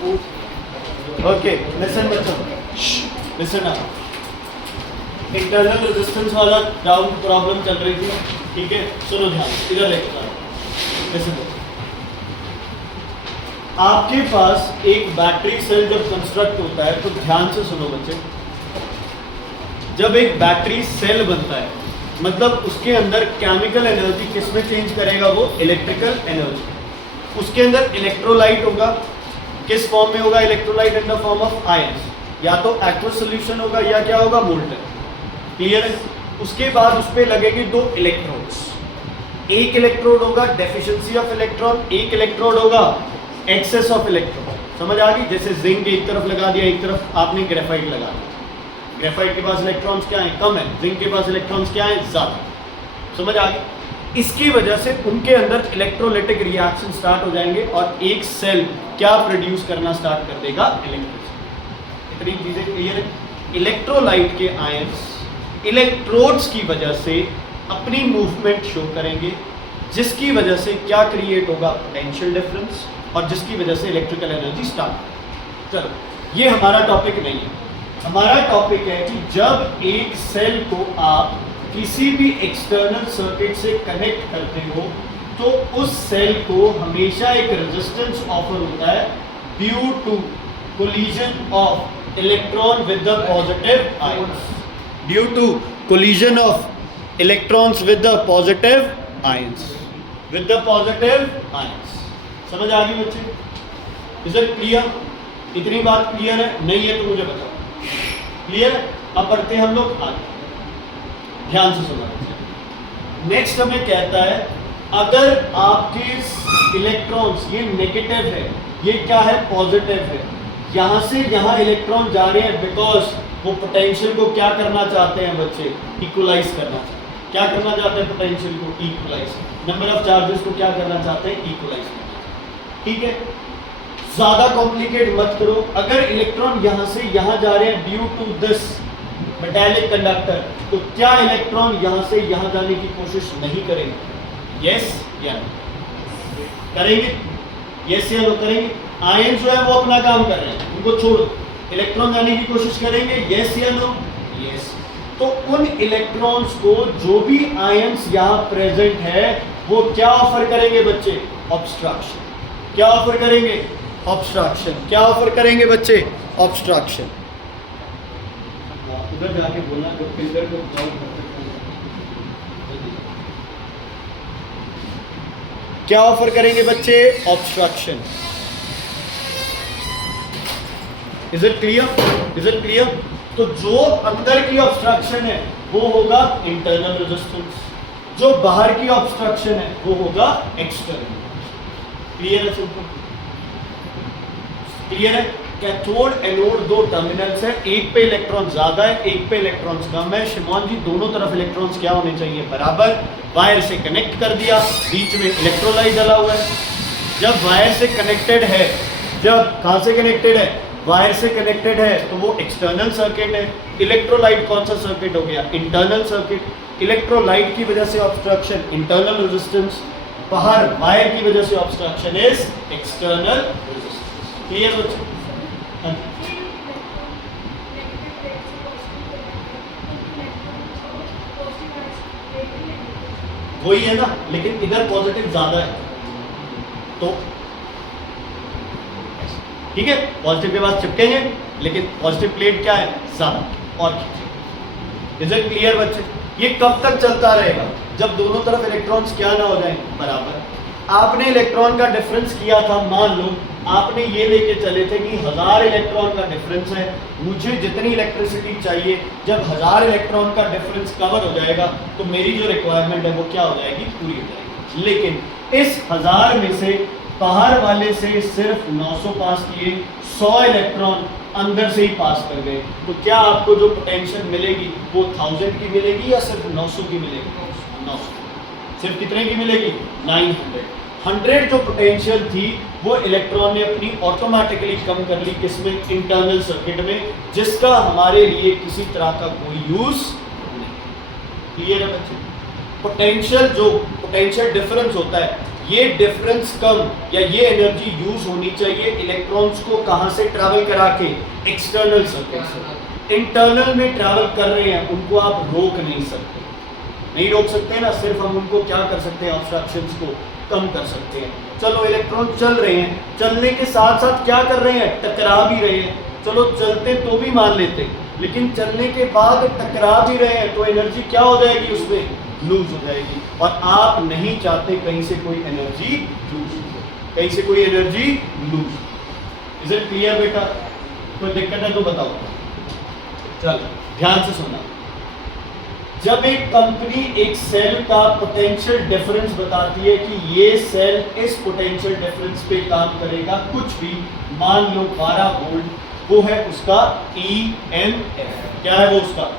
Okay listen बच्चों, listen up. Internal resistance वाला down problem चल रही थी, ठीक है, सुनो ध्यान, इधर लेके जाओ। लिसन, आपके पास एक बैटरी सेल जब कंस्ट्रक्ट होता है तो ध्यान से सुनो बच्चे, जब एक बैटरी सेल बनता है मतलब उसके अंदर केमिकल एनर्जी किस में चेंज करेगा, वो इलेक्ट्रिकल एनर्जी। उसके अंदर इलेक्ट्रोलाइट होगा, किस फॉर्म में होगा electrolyte? In the form of ions, या तो एक्वस सॉल्यूशन होगा या क्या होगा, मोल्टन। क्लियर है? उसके बाद उस पर लगेगी दो इलेक्ट्रोड्स, एक इलेक्ट्रोड होगा डेफिशिएंसी ऑफ इलेक्ट्रॉन, एक इलेक्ट्रोड होगा एक्सेस ऑफ इलेक्ट्रॉन। समझ आ गई? जैसे जिंक एक तरफ लगा दिया, एक तरफ आपने ग्रेफाइट लगा दिया। ग्रेफाइट के पास इलेक्ट्रॉन्स क्या है? कम है। जिंक के पास इलेक्ट्रॉन्स क्या है? ज़्यादा। समझ आ गई? इसकी वजह से उनके अंदर इलेक्ट्रोलाइटिक रिएक्शन स्टार्ट हो जाएंगे और एक सेल क्या प्रोड्यूस करना स्टार्ट कर देगा? इलेक्ट्रिसिटी। इतनी चीजें क्लियर है? इलेक्ट्रोलाइट के आयंस इलेक्ट्रोड्स की वजह से अपनी मूवमेंट शो करेंगे, जिसकी वजह से क्या क्रिएट होगा? पोटेंशियल डिफरेंस, और जिसकी वजह से इलेक्ट्रिकल एनर्जी स्टार्ट। चलो, ये हमारा टॉपिक नहीं है। हमारा टॉपिक है कि जब एक सेल को आप किसी भी एक्सटर्नल सर्किट से कनेक्ट करते हो तो उस सेल को हमेशा एक रेजिस्टेंस ऑफर होता है due to collision of electron with the positive ions, due to collision of electrons with the positive ions, with the positive ions. समझ आ गई बच्चे? Is it clear? इतनी बात क्लियर है? नहीं है तो मुझे बताओ। क्लियर? अब बढ़ते हैं हम लोग आगे, ध्यान से सुना। नेक्स्ट हमें कहता है अगर आपके इलेक्ट्रॉन्स, ये नेगेटिव है, ये क्या है? पॉजिटिव है, यहां से यहां इलेक्ट्रॉन जा रहे हैं बिकॉज वो पोटेंशियल को क्या करना चाहते हैं बच्चे? इक्वलाइज करना चाहते हैं। क्या करना चाहते हैं? पोटेंशियल को इक्वलाइज, नंबर ऑफ चार्जेस को क्या करना चाहते हैं? इक्वलाइज करना। ठीक है, ज्यादा कॉम्प्लिकेट मत करो। अगर इलेक्ट्रॉन यहां से यहां जा रहे हैं due to this metallic conductor, तो क्या इलेक्ट्रॉन यहां से यहां जाने की कोशिश नहीं करेंगे? यस या नो? करेंगे? यस या नो करेंगे? आयन जो है वो अपना काम कर रहे हैं, उनको छोड़ो। इलेक्ट्रॉन जाने की कोशिश करेंगे? यस या नो? यस। तो उन इलेक्ट्रॉन्स को जो भी आयंस यहां प्रेजेंट है वो क्या ऑफर करेंगे बच्चे? ऑब्स्ट्रक्शन। क्या ऑफर करेंगे? ऑब्स्ट्रक्शन। क्या ऑफर करेंगे बच्चे? ऑब्स्ट्रक्शन। उधर जाके बोलना तो फिल्टर को क्या ऑफर करेंगे बच्चे? Obstruction. Is it clear? Is it clear? तो जो अंदर की ऑब्स्ट्रक्शन है वो होगा इंटरनल रेजिस्टेंस, जो बाहर की ऑब्स्ट्रक्शन है वो होगा एक्सटर्नल। क्लियर है? सिंपल क्लियर है? कैथोड एनोड दो टर्मिनल्स है, एक पे इलेक्ट्रॉन ज्यादा है, एक पे इलेक्ट्रॉन्स कम है। शिमोन जी, दोनों तरफ इलेक्ट्रॉन्स क्या होने चाहिए? बराबर। वायर से कनेक्ट कर दिया, बीच में इलेक्ट्रोलाइट डला हुआ है। जब वायर से कनेक्टेड है, जब कहां से कनेक्टेड है? वायर से कनेक्टेड है, तो वो एक्सटर्नल सर्किट है। इलेक्ट्रोलाइट कौन सा सर्किट हो गया? Internal circuit. इलेक्ट्रोलाइट की वजह से ऑब्स्ट्रक्शन इंटरनल रेजिस्टेंस, बाहर वायर की वजह से obstruction is external resistance. Clear बच्चों? वही है ना, लेकिन इधर पॉजिटिव ज्यादा है तो ठीक है, पॉजिटिव के बाद चिपकेंगे, लेकिन पॉजिटिव प्लेट क्या है? ज्यादा। और इज इट क्लियर बच्चे? ये कब तक चलता रहेगा? जब दोनों तरफ इलेक्ट्रॉन्स क्या ना हो जाए? बराबर। आपने इलेक्ट्रॉन का डिफरेंस किया था, मान लो आपने ये लेके चले थे कि 1000 इलेक्ट्रॉन का डिफरेंस है, मुझे जितनी इलेक्ट्रिसिटी चाहिए, जब 1000 इलेक्ट्रॉन का डिफरेंस कवर हो जाएगा तो मेरी जो रिक्वायरमेंट है वो क्या हो जाएगी? पूरी हो जाएगी। लेकिन इस 1000 में से बाहर वाले से सिर्फ 900 पास किए, 100 इलेक्ट्रॉन अंदर से ही पास कर गए, तो क्या आपको जो पोटेंशियल मिलेगी वो 1000 की मिलेगी या सिर्फ 900 की मिलेगी? 900। सिर्फ कितने की मिलेगी? 900। 100 जो पोटेंशियल थी वो इलेक्ट्रॉन ने अपनी ऑटोमेटिकली कम कर ली, किसमें? इंटरनल सर्किट में, जिसका हमारे लिए किसी तरह का कोई यूज नहीं। क्लियर है बच्चे? पोटेंशियल जो पोटेंशियल डिफरेंस होता है ये डिफरेंस कम या ये एनर्जी यूज होनी चाहिए इलेक्ट्रॉन्स को कहां से ट्रैवल करा के, एक्सटर्नल सर्किट से। इंटरनल में ट्रैवल कर रहे हैं उनको आप रोक नहीं सकते, नहीं रोक सकते ना, सिर्फ हम उनको क्या कर सकते हैं, ऑब्स्ट्रक्शंस को कम कर सकते हैं। चलो इलेक्ट्रॉन चल रहे हैं, चलने के साथ साथ क्या कर रहे हैं, टकरा भी रहे हैं। चलो चलते तो भी मान लेते, लेकिन चलने के बाद टकरा भी रहे हैं तो एनर्जी क्या हो जाएगी, उसमें लूज हो जाएगी। और आप नहीं चाहते कहीं से कोई एनर्जी लूज, कहीं से कोई energy lose. Is it clear बेटा? कोई दिक्कत है तो बताओ। चल ध्यान से सुनना। जब एक कंपनी एक सेल का पोटेंशियल डिफरेंस बताती है कि ये सेल इस पोटेंशियल डिफरेंस पे काम करेगा, कुछ भी मान लो 12 वोल्ट, वो है उसका EMF। क्या है वो उसका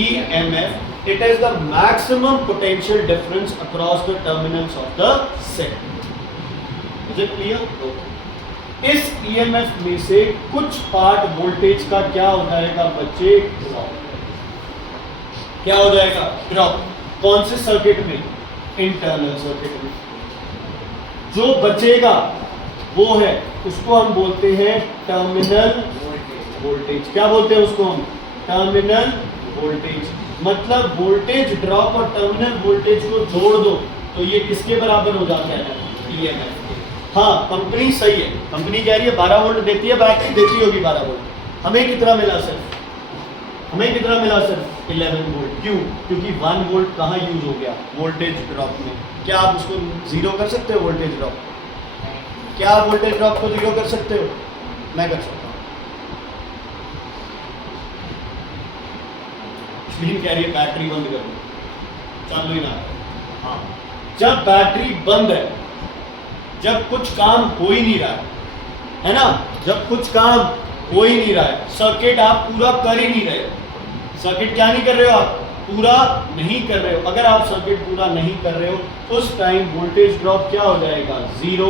EMF? It is the maximum potential difference across the terminals of the cell. Is it clear? Okay. इस EMF में से कुछ पार्ट वोल्टेज का क्या हो जाएगा बच्चे, ड्रॉप। क्या हो जाएगा, ड्रॉप। कौन से सर्किट में, इंटरनल सर्किट में। जो बचेगा वो है, उसको हम बोलते हैं टर्मिनल वोल्टेज। क्या बोलते हैं उसको हम, टर्मिनल वोल्टेज। मतलब वोल्टेज ड्रॉप और टर्मिनल वोल्टेज को जोड़ दो तो ये किसके बराबर हो जाता है, EMF के। हाँ कंपनी सही है, कंपनी कह रही है 12 वोल्ट देती है, बैटरी देती होगी 12 वोल्ट। हमें कितना मिला सिर्फ, हमें कितना मिला सिर्फ 11 वोल्ट। क्यों? क्योंकि 1 वोल्ट कहाँ यूज हो गया, वोल्टेज ड्रॉप में। क्या आप उसको जीरो कर सकते हो वोल्टेज ड्रॉप? क्या आप वोल्टेज ड्रॉप को जीरो कर सकते हो? मैं कर सकता हूँ। कह रही है बैटरी बंद कर दो, चालू ही ना। हाँ जब बैटरी बंद है, जब कुछ काम हो ही नहीं रहा है ना, जब कुछ काम हो ही नहीं रहा है, सर्किट आप पूरा कर ही नहीं रहे हो। सर्किट क्या नहीं कर रहे हो, आप पूरा नहीं कर रहे हो। अगर आप सर्किट पूरा नहीं कर रहे हो उस टाइम वोल्टेज ड्रॉप क्या हो जाएगा, जीरो।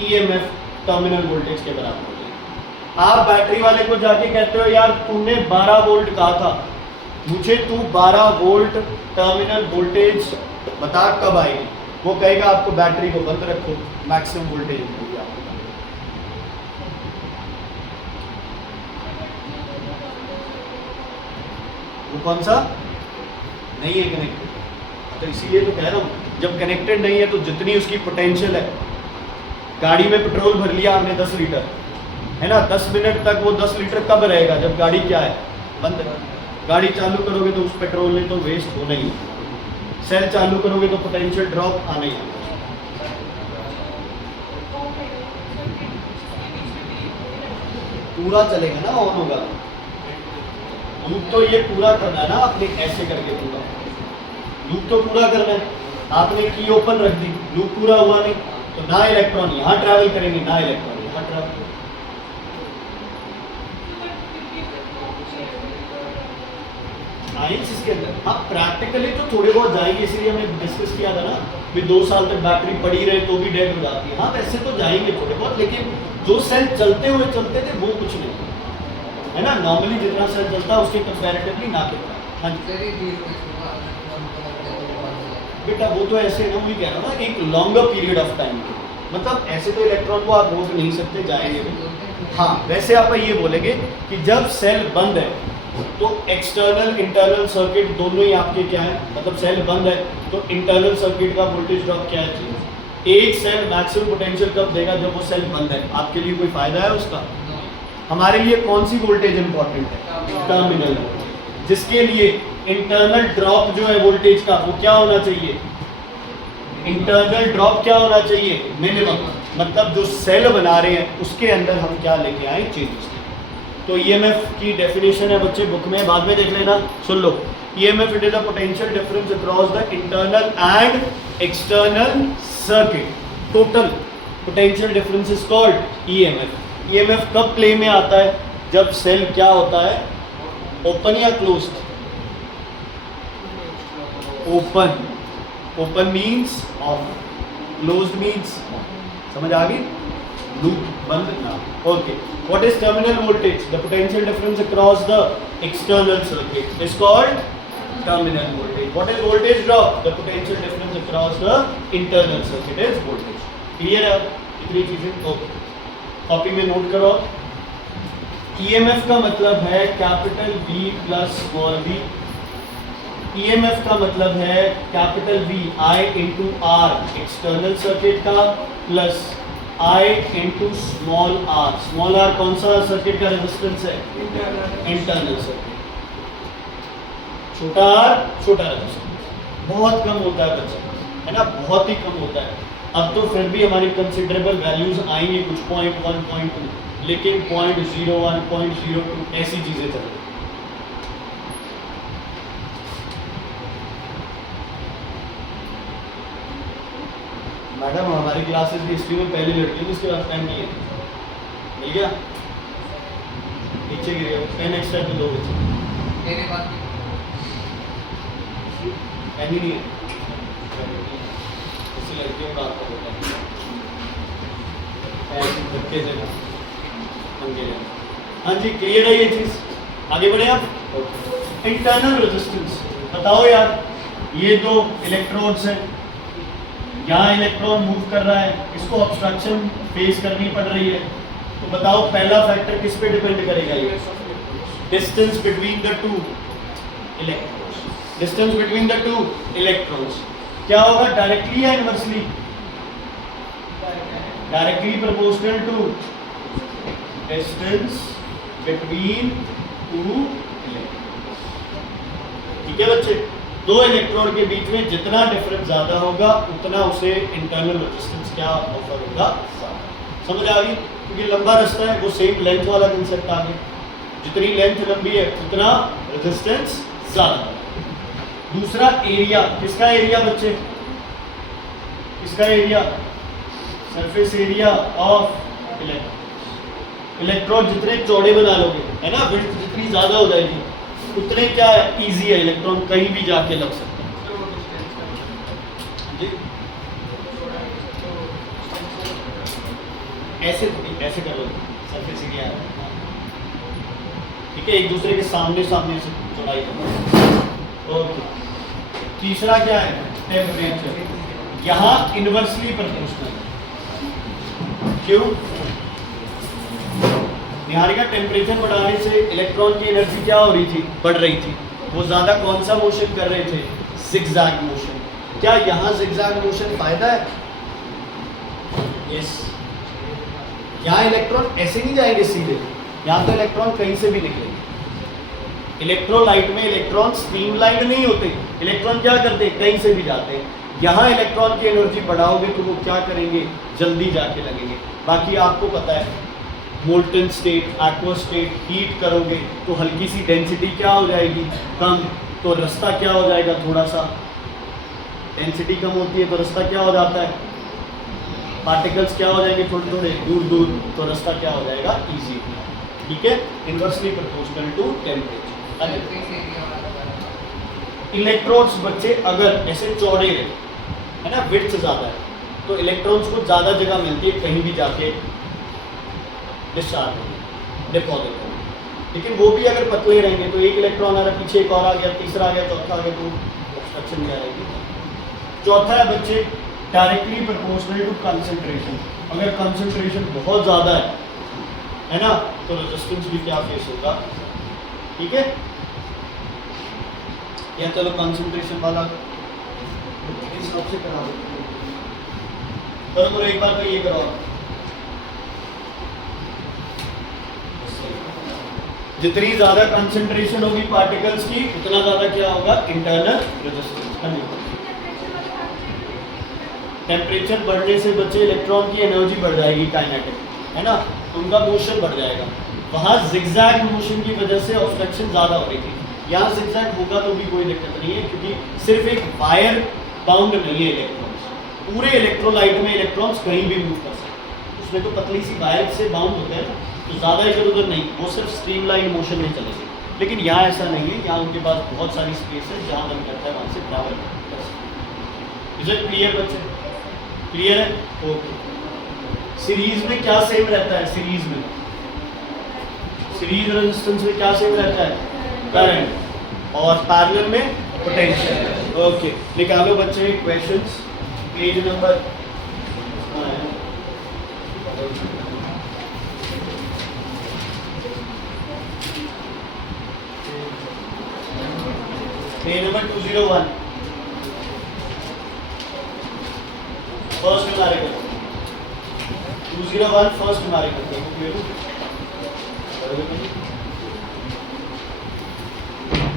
EMF टर्मिनल वोल्टेज के बराबर हो जाएगा। आप बैटरी वाले को जाके कहते हो यार तूने 12 वोल्ट कहा था, मुझे तू 12 वोल्ट टर्मिनल वोल्टेज बता कब आएगी। वो कहेगा आपको बैटरी को बंद रखो, मैक्सिमम वोल्टेज मिलेगी आपको। वो कौन सा नहीं है कनेक्टेड, तो इसीलिए तो कह रहा हूँ जब कनेक्टेड नहीं है तो जितनी उसकी पोटेंशियल है, गाड़ी में पेट्रोल भर लिया आपने 10 लीटर, है ना, 10 मिनट तक वो 10 लीटर कब रहेगा, जब गाड़ी क्या है, बंद है। गाड़ी चालू करोगे तो उस पेट्रोल ने तो वेस्ट होना ही है। सेल चालू करोगे तो पोटेंशियल ड्रॉप आना ही है। पूरा चलेगा ना, ऑन होगा। लूप तो ये पूरा करना है ना आपने, ऐसे करके पूरा लूप तो पूरा करना है। आपने की ओपन रख दी, लूप पूरा हुआ नहीं, तो ना इलेक्ट्रॉन यहाँ ट्रैवल करेंगे ना इलेक्ट्रॉन यहाँ ट्रैवल करेंगे। साइंस इसके अंदर, हाँ प्रैक्टिकली तो थोड़े बहुत जाएंगे, इसलिए हमने डिस्कस किया था ना कि 2 साल तक बैटरी पड़ी रहे तो भी डेड हो जाती है। हाँ वैसे तो जाएंगे थोड़े बहुत, लेकिन जो सेल चलते हुए चलते थे वो कुछ नहीं है ना। नॉर्मली जितना सेल चलता है उसके कंपैरेटिवली ना कितना। हाँ बेटा वो तो ऐसे ना, वही कह रहा हूँ ना, एक लॉन्गर पीरियड ऑफ टाइम, मतलब ऐसे तो इलेक्ट्रॉन को आप रोक नहीं सकते, जाएंगे भी। हाँ वैसे आप ये बोलेंगे कि जब सेल बंद है तो एक्सटर्नल इंटरनल सर्किट दोनों ही आपके क्या है, मतलब सेल बंद है तो इंटरनल सर्किट का वोल्टेज ड्रॉप क्या है, एक सेल मैक्सिमम पोटेंशियल कब देगा, जब वो सेल बंद है। आपके लिए कोई फायदा है उसका? हमारे लिए कौन सी वोल्टेज इंपॉर्टेंट है, टर्मिनल, जिसके लिए इंटरनल ड्रॉप जो है वोल्टेज का वो क्या होना चाहिए, इंटरनल ड्रॉप क्या होना चाहिए, मिनिमम। मतलब जो सेल बना रहे हैं उसके अंदर हम क्या लेके आए, चेंजेस। तो EMF की डेफिनेशन है बच्चे बुक में, बाद में देख लेना, सुन लो। EMF it is a potential difference across the internal and external circuit. Total potential difference is called EMF। EMF कब प्ले में आता है, जब सेल क्या होता है, ओपन या closed, open, open means of, closed means, समझ आ गई, लूप बंद ना। Okay, what is terminal voltage? The potential difference across the external circuit is called terminal voltage. What is voltage drop? The potential difference across the internal circuit is voltage. Clear है? इतनी चीजें okay, copy में note करो। EMF का मतलब है capital V plus small v। EMF का मतलब है capital V I into R external circuit का plus I into small r। Small r कौन सा सर्किट का रेजिस्टेंस है? Internal circuit. छोटा r छोटा रेजिस्टेंस, बहुत कम होता है बच्चा, है ना, बहुत ही कम होता है। अब तो फिर भी हमारी कंसिडरेबल वैल्यूज आएंगी कुछ 0.1 0.2, लेकिन 0.01 0.02 ऐसी चीजें चल रही। मैडम हमारी क्लासेस की हिस्ट्री में पहली लड़की है उसके बाद पेन नहीं है, मिल गया? नीचे गिर गया पेन, एक्स्ट्रा में दो बच्चे पेन ही नहीं है, ऐसी लड़कियों का आपको होता है धक्के से मंगे। हाँ जी क्लियर है ये चीज, आगे बढ़े आप। इंटरनल रेजिस्टेंस बताओ यार, ये दो इलेक्ट्रोड्स हैं, यहाँ इलेक्ट्रॉन मूव कर रहा है, इसको ऑब्स्ट्रक्शन फेस करनी पड़ रही है, तो बताओ पहला फैक्टर किस पे डिपेंड करेगा? ये distance between the two electrons. Distance between the two electrons क्या होगा, डायरेक्टली या inversely? Directly proportional to distance between two electrons. ठीक है बच्चे, दो इलेक्ट्रॉन के बीच में जितना डिफरेंस ज्यादा होगा उतना उसे इंटरनल रेजिस्टेंस क्या ऑफर होगा, समझ आ गई? क्योंकि लंबा रास्ता है, वो सेम लेंथ वाला कंसेप्ट आ गया, जितनी लेंथ लंबी है उतना रेजिस्टेंस ज्यादा। दूसरा एरिया, किसका एरिया बच्चे? किसका area? Surface area of electron. Electron जितने चौड़े बना लोगे, है ना, विड्थ जितनी ज्यादा हो जाएगी उतने क्या है, इजी है, इलेक्ट्रॉन कहीं भी जाके लग सकते हैं जी। ऐसे ऐसे कर लो, सरफेस एरिया, ठीक है, एक दूसरे के सामने सामने से चौड़ाई करो। ओके, तीसरा क्या है? टेम्परेचर। यहाँ इनवर्सली प्रोपोर्शनल। क्यों? निहारिका टेम्परेचर बढ़ाने से इलेक्ट्रॉन की एनर्जी क्या हो रही थी, बढ़ रही थी, वो ज्यादा कौन सा मोशन कर रहे थे? Zigzag motion. क्या यहाँ जिगजैग मोशन फायदा है? यस। यहाँ इलेक्ट्रॉन ऐसे नहीं जाएंगे सीधे, यहाँ तो इलेक्ट्रॉन कहीं से भी निकलेंगे। इलेक्ट्रोलाइट में इलेक्ट्रॉन स्ट्रीमलाइन नहीं होते, इलेक्ट्रॉन क्या करते हैं, कहीं से भी जाते हैं। यहाँ इलेक्ट्रॉन की एनर्जी बढ़ाओगे तो वो क्या करेंगे, जल्दी जाके लगेंगे। बाकी आपको पता है molten state, aqueous state, heat करोगे तो हल्की सी डेंसिटी क्या हो जाएगी, कम, तो रास्ता क्या हो जाएगा, थोड़ा सा डेंसिटी कम होती है तो रास्ता क्या हो जाता है, पार्टिकल्स क्या हो जाएंगे, थोड़े थोड़े दूर दूर, तो रास्ता क्या हो जाएगा, इजी। ठीक है, inversely proportional to temperature. Electrons बच्चे अगर ऐसे चौड़े रहे, है ना, विड्थ ज़्यादा है, तो इलेक्ट्रॉन्स को ज़्यादा जगह मिलती है कहीं भी जाके डिस्चार्ज होंगे, डिपॉजिट होंगे। लेकिन वो भी अगर पतले रहेंगे तो एक इलेक्ट्रॉन आ रहा, पीछे एक और आ गया, तीसरा आ गया, चौथा आ गया, तो ऑब्स्ट्रक्शन में आएगी। चौथा है बच्चे डायरेक्टली प्रोपोर्शनल टू कंसंट्रेशन। अगर कंसंट्रेशन बहुत ज़्यादा है ना, तो रेजिस्टेंस भी क्या फेस होगा। ठीक है, या चलो कंसंट्रेशन वाला इस हिसाब से करा दो। करो एक बार तो ये करो, जितनी ज्यादा कंसंट्रेशन होगी पार्टिकल्स की उतना ज्यादा क्या होगा, इंटरनल रेजिस्टेंस। टेम्परेचर बढ़ने से बच्चे इलेक्ट्रॉन की एनर्जी बढ़ जाएगी, काइनेटिक, है ना, उनका मोशन बढ़ जाएगा। वहाँ जिगजैग मोशन की वजह से ऑब्स्ट्रक्शन ज़्यादा हो रही थी, यहाँ जिगजैग होगा तो भी कोई दिक्कत नहीं है, क्योंकि सिर्फ एक वायर बाउंड नहीं है इलेक्ट्रॉन्स, पूरे इलेक्ट्रोलाइट में इलेक्ट्रॉन्स कहीं भी मूव कर सकते हैं। उसमें तो पतली सी वायर से बाउंड होता है ना, तो ज़्यादा इधर उधर नहीं, वो सिर्फ स्ट्रीमलाइन मोशन में चलेगी। लेकिन यहाँ ऐसा नहीं है, यहाँ उनके पास बहुत सारी स्पेस है, जहाँ मन करता है वहाँ से ट्रैवल कर सकते। इज इट क्लियर बच्चे? क्लियर है? ओके। सीरीज में क्या सेम रहता है? सीरीज में सीरीज रेजिस्टेंस में क्या सेम रहता है? करंट। और पैरेलल में पोटेंशियल। ओके, निकालो बच्चे questions, page number page number 201, first numerical 201 first numerical देखो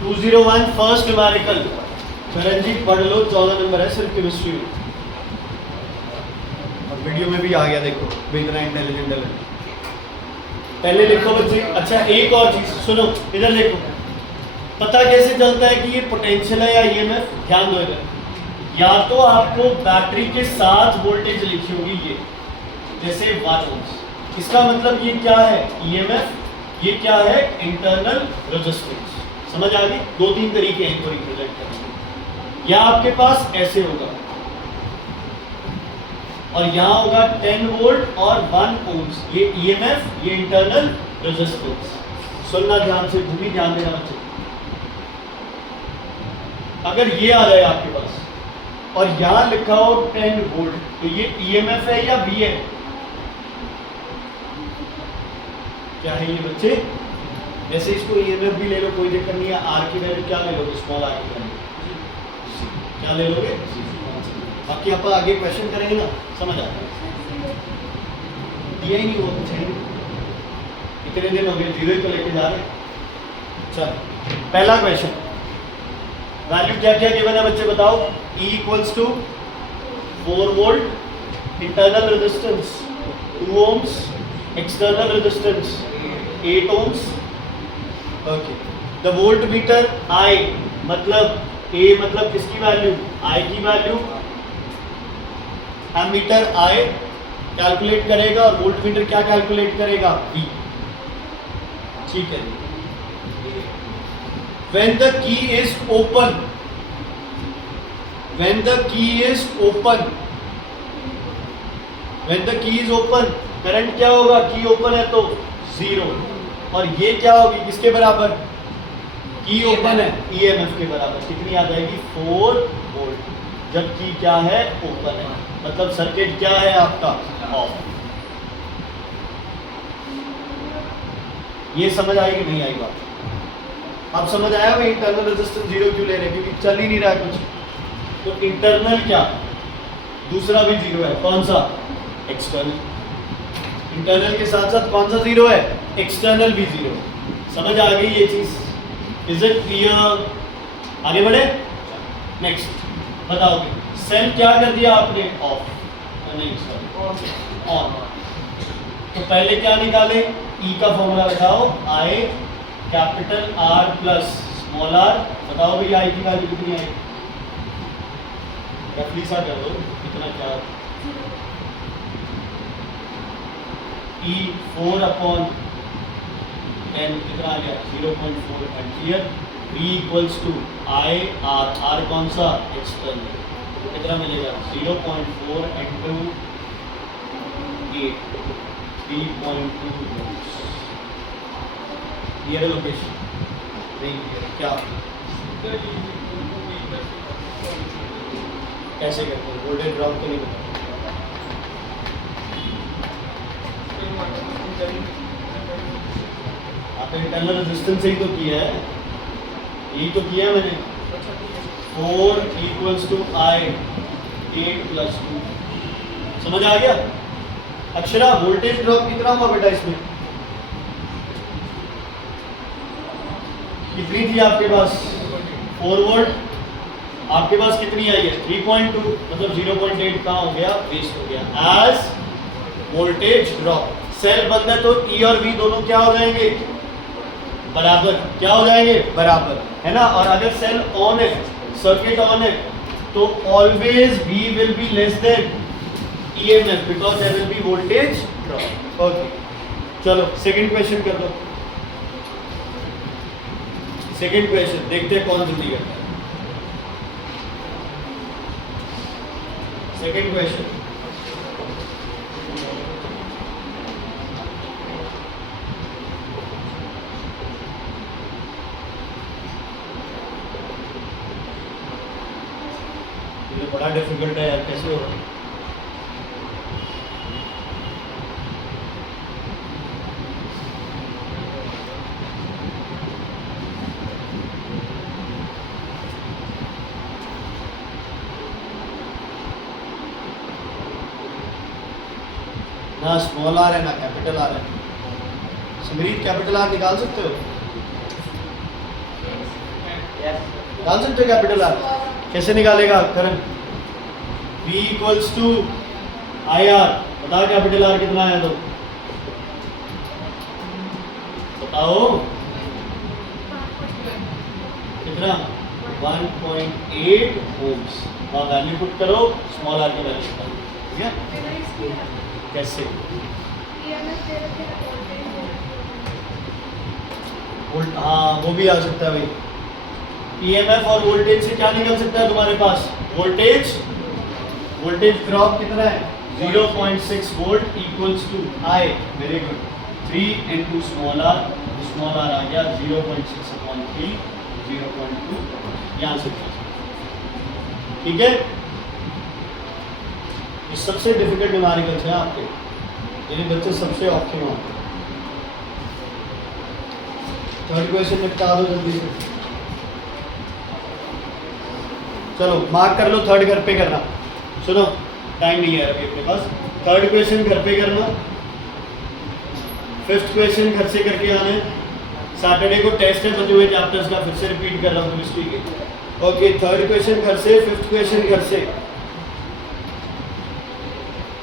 201 फर्स्ट न्यूमेरिकल करणजीत पढ़ लो, 14 नंबर है सिर्फ केमिस्ट्री में, और वीडियो में भी आ गया देखो, इतना इंटेलिजेंट है। पहले लिखो बच्चे। अच्छा एक और चीज सुनो, इधर देखो, पता कैसे चलता है कि ये पोटेंशियल है या ईएमएफ? ध्यान दो इधर, या तो आपको बैटरी के साथ वोल्टेज लिखी होगी ये, जैसे 1 ओम्स, इसका मतलब ये क्या है? ईएमएफ, ये क्या है? Internal resistance. समझ आ गई? 2-3 तरीके हैं इनको रिप्रेजेंट करने के, या आपके पास ऐसे होगा और यहाँ होगा 10 वोल्ट और 1 ओम्स, ये ईएमएफ, ये इंटरनल रेजिस्टेंस। सुनना ध्यान से, भूमि ध्यान देना बच्चे। अगर ये आ जाए आपके पास और यहाँ लिखा हो 10 वोल्ट, तो ये ईएमएफ है या वी है? क्या है ये बच्चे? जैसे इसको ईएमएफ भी ले लो, कोई दिक्कत नहीं है। आर की वैल्यू क्या ले लोगे? स्मॉल आर की वैल्यू क्या ले लोगे? बाकी आप आगे क्वेश्चन करेंगे ना, समझ आता है। दिया ही नहीं वो कुछ है, इतने दिन हो गए, 0 ही तो लेके जा रहे हैं। चल पहला क्वेश्चन, वैल्यू क्या क्या गिवन है बच्चे बताओ? E equals to 4 volt, internal resistance 2 ohms, external resistance 8 ohms. Okay, the volt meter I मतलब A मतलब किसकी वैल्यू? I की वैल्यू। एमीटर I कैलकुलेट करेगा और वोल्ट मीटर क्या कैलकुलेट करेगा? V। ठीक है। When the key is open, when the key is open, when the key is open, current क्या होगा? की ओपन है तो 0, और ये क्या होगी? किसके बराबर? की ओपन है, ईएमएफ के बराबर। कितनी आ जाएगी? 4 वोल्ट, जबकि क्या है? ओपन है, मतलब सर्किट क्या है आपका? ऑफ। ये समझ आई कि नहीं आई बात? आप समझ आया भाई इंटरनल रेजिस्टेंस 0 क्यों ले रहे हैं? क्योंकि चल ही नहीं रहा है कुछ, तो इंटरनल क्या, दूसरा भी 0 है। कौन सा? एक्सटर्नल। इंटरनल के साथ साथ कौन सा 0 है? एक्सटर्नल भी 0। समझ आ गई ये चीज? Is it clear? आगे बढ़े, नेक्स्ट बताओगे। सेल क्या कर दिया आपने? ऑफ, नहीं सॉरी ऑन। तो पहले क्या निकाले? ई का फॉर्मूला बताओ, आई capital R plus small r। बताओ भैया आई की वैल्यू कितनी आई? रफली सा कर दो, कितना क्या? E 4/10 कितना आ गया? 0.4 ampere. V equals to I R, R कौन सा? एक्सटर्नल। कितना मिलेगा? 0.4 into 8, 3.2 volts। Clear location? नहीं क्लियर क्या? कैसे करते हैं? वोल्टेज ड्रॉप तो नहीं बता। आपने इंटरनल रेजिस्टेंस ही तो किया है, यही तो किया है मैंने। 4 इक्वल्स टू I 8 प्लस 2। समझ आ गया? अक्षरा वोल्टेज ड्रॉप कितना हुआ बेटा इसमें? कितनी थी आपके पास? 4 वोल्ट। आपके पास कितनी आई है? 3.2, मतलब 0.8 कहाँ हो गया? वेस्ट हो गया एज वोल्टेज ड्रॉप। सेल बंद है तो E और V दोनों क्या हो जाएंगे? बराबर। क्या हो जाएंगे? बराबर, है ना? और अगर सेल ऑन है, सर्किट ऑन है, तो always V will be less than EMF because there will be voltage drop. Okay, चलो सेकंड क्वेश्चन कर दो। सेकंड क्वेश्चन देखते हैं कौन जल्दी करता है। सेकंड क्वेश्चन, ये बड़ा डिफिकल्ट है यार, कैसे होगा? ना स्मॉल आर है ना कैपिटल आर है। समरीत कैपिटल आर निकाल सकते हो? निकाल सकते हो कैपिटल आर? कैसे निकालेगा Karan? V equals to I R. बता कैपिटल आर कितना है तो बताओ कितना? 1.8 ओम्स। हाँ वैल्यू पुट करो, स्मॉल आर की वैल्यू निकालो, ठीक है? कैसे? वोल्ट, हाँ वो भी आ सकता है भाई। ईएमएफ और वोल्टेज से क्या निकल सकता है तुम्हारे पास? वोल्टेज, वोल्टेज ड्रॉप कितना है? 0.6 volt equals to I, very good, 3 into small R आ गया 0.6 अपॉन 3, 0.2 यहाँ से, ठीक है? ये सबसे डिफिकल्ट न्यूमेरिकल्स है आपके, ये बच्चे सबसे औखे होंगे। थर्ड क्वेश्चन निपटा दो जल्दी से, चलो मार्क कर लो, थर्ड घर पे करना। सुनो टाइम नहीं है अभी अपने पास। थर्ड क्वेश्चन घर पे करना, फिफ्थ क्वेश्चन घर से करके आने। सैटरडे को टेस्ट है बचे हुए चैप्टर्स का, फिर से रिपीट कर रहा हूँ हिस्ट्री के। ओके, थर्ड क्वेश्चन घर से, फिफ्थ क्वेश्चन घर से।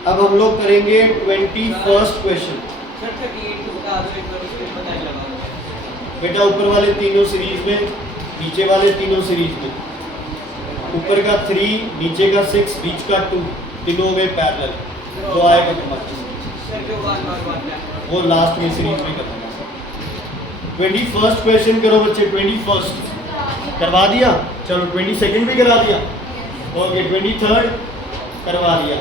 अब हम लोग करेंगे 21st क्वेश्चन। बेटा ऊपर वाले तीनों सीरीज में, नीचे वाले तीनों सीरीज में, ऊपर का 3, नीचे का 6, बीच का 2, तीनों में पैरेलल, तो आएगा तुम्हारे वो लास्ट में सीरीज में करना। 21st क्वेश्चन करो बच्चे, 21st करवा दिया, चलो 22nd भी करा दिया, ओके 23rd करवा दिया,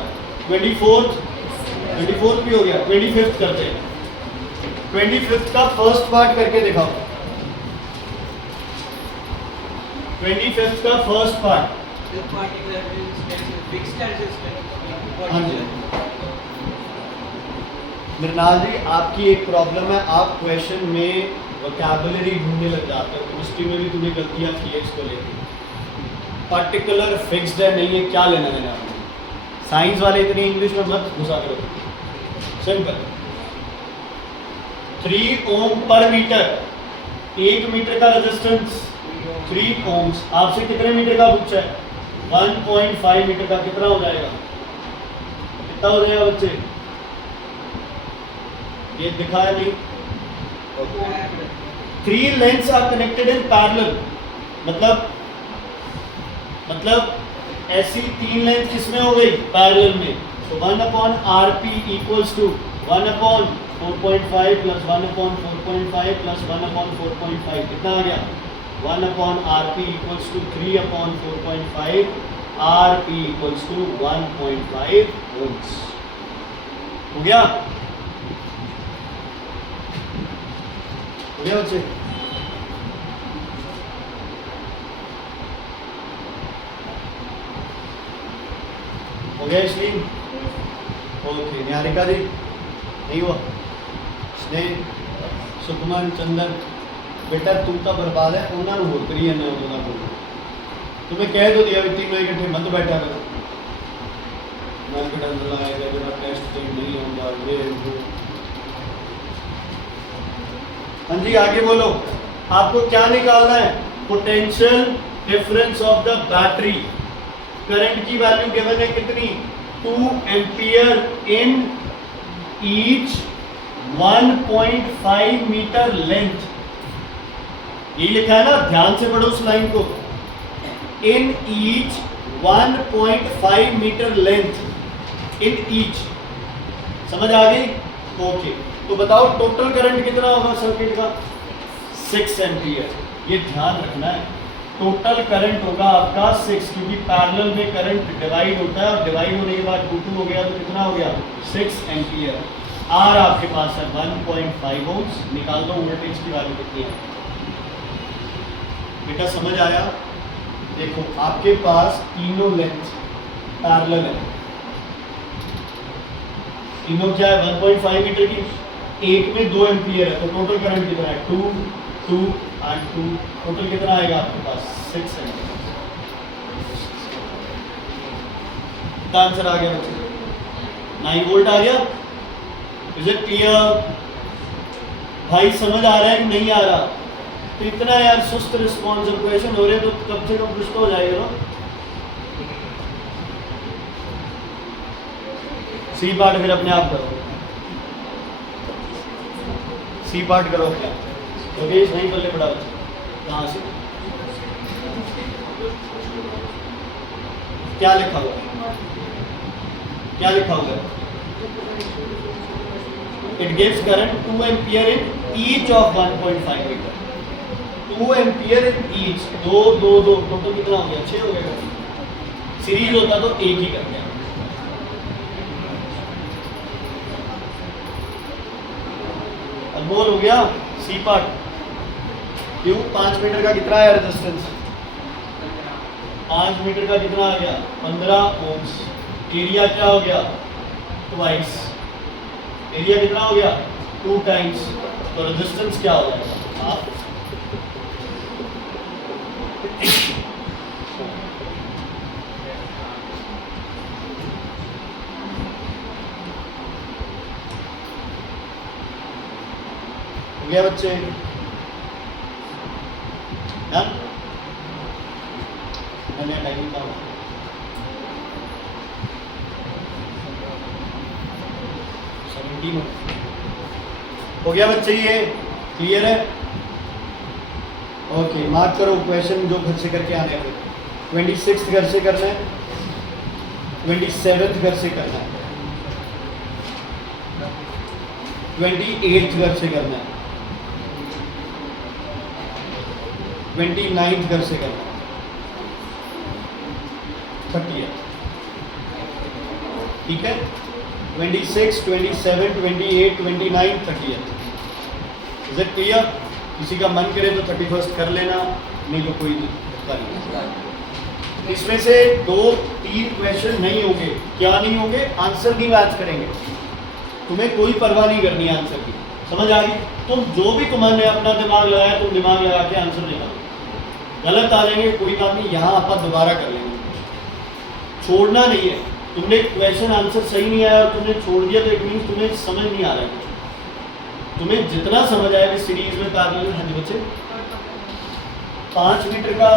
24th भी हो गया, 25th करते हैं। 25th का फर्स्ट पार्ट करके दिखाओ, 25th का फर्स्ट पार्ट। हाँ जी मृणाल जी, आपकी एक प्रॉब्लम है, आप क्वेश्चन में वोकैबुलरी ढूंढने लग जाते हो। केमिस्ट्री में भी तुम्हें गलतियाँ की है इसको लेकर, पर्टिकुलर फिक्स्ड है नहीं है, क्या लेना देना आपने। साइंस वाले इतनी इंग्लिश में मत घुसा करो, सिंपल। 3 ओम पर मीटर, 1 मीटर का रेजिस्टेंस 3 ओम्स। आपसे कितने मीटर का पूछा है? 1.5 मीटर का। कितना हो जाएगा? कितना हो जाएगा बच्चे? ये दिखाया नहीं। 3 lengths are connected in parallel, मतलब ऐसी 3 लेंथ किसमें हो गई? पैरेलल में। तो 1/rp equals to 1/4.5 plus 1/4.5 plus 1/4.5 कितना आ गया? 1/rp equals to 3/4.5, rp equals to 1.5 ohms. हो गया? हो गया बच्चे? हो गया इसलिए? ओके, निहारिका जी नहीं हुआ? स्नेह, सुखमन, चंदन, बेटा तू तो बर्बाद है, उन्होंने होर करी जाने उन्होंने बोल। तुम्हें कह दो दिया भी तीनों इकट्ठे मत बैठा करो, मैं बेटा लगाएगा जरा टेस्ट तो नहीं होगा ये। हाँ जी आगे बोलो, आपको क्या निकालना है? Potential difference of the battery. Current की वैल्यू गिवन है कितनी? 2 ampere in each 1.5 metre length. ये लिखा है ना, ध्यान से पढ़ो उस लाइन को। In each 1.5 metre length, in each, समझ आ गई? ओके, तो बताओ टोटल करंट कितना होगा सर्किट का? 6 एम्पियर। ये ध्यान रखना है, टोटल करंट होगा आपका 6, क्योंकि पैरेलल में करंट डिवाइड होता है, और डिवाइड होने के बाद 2 हो गया तो कितना हो गया? 6 एम्पियर। आर आपके पास है 1.5 ओम्स। निकाल दो वोल्टेज की वैल्यू कितनी है। बेटा समझ आया? देखो आपके पास तीनों लेंथ पैरेलल है, तीनों क्या है? 1.5 मीटर की, एक में 2 एम्पियर है, तो टोटल करंट कितना है? 2 2 और 2, टोटल कितना आएगा आपके पास? 6 एम्पियर। आंसर आ गया बच्चे, 9 वोल्ट आ गया। Is it clear? भाई समझ आ रहा है कि नहीं आ रहा? तो इतना यार सुस्त रिस्पॉन्स जब क्वेश्चन हो रहे तो कब से कम कुछ तो हो जाएगा ना। सी पार्ट फिर अपने आप करो, सी पार्ट करो अपने आप। योगेश नहीं बोले बड़ा बच्चा कहाँ से? क्या लिखा हुआ? क्या लिखा हुआ है? It gives current 2 ampere in each of 1.5 meter. 2 ampere in each, दो टोटल कितना हो गया? 6 हो गया। सीरीज होता तो एक ही करते हैं। अनमोल हो गया सी पार्ट। क्यों? 5 मीटर का कितना है रेजिस्टेंस? 5 मीटर का कितना आ गया? 15 ओम्स। एरिया क्या हो गया? ट्वाइस। एरिया कितना हो गया? 2 टाइम्स। तो रेजिस्टेंस क्या हो जाएगा? हो गया बच्चे? डन? मैंने टाइमिंग का हो गया बच्चे? ये क्लियर है? ओके, मार्क करो क्वेश्चन जो घर से करके आने हैं। 26 घर से करना है, 27 घर से करना है, 28 घर से करना है, 29 घर से करना है, 30। ठीक है? 26, 27, 28, 29, 30। Is it clear? किसी का मन करे तो 31 कर लेना, नहीं तो कोई दिक्कत नहीं। इसमें से 2-3 क्वेश्चन नहीं होंगे। क्या नहीं होंगे? आंसर की मैच करेंगे। तुम्हें कोई परवाह नहीं करनी आंसर की। समझ आ गई? तुम जो भी तुमने अपना दिमाग लगाया तुम दिमाग लगा के आंसर देना। गलत आ जाएंगे कोई बात नहीं, यहाँ आप दोबारा कर लेंगे। छोड़ना नहीं है। तुमने क्वेश्चन आंसर सही नहीं आया और तुमने छोड़ दिया तो इट मीन्स तुम्हें समझ नहीं आ रहा है। तुम्हें जितना समझ आया कि सीरीज में पैरेलल। हाँ जी बच्चे, 5 मीटर का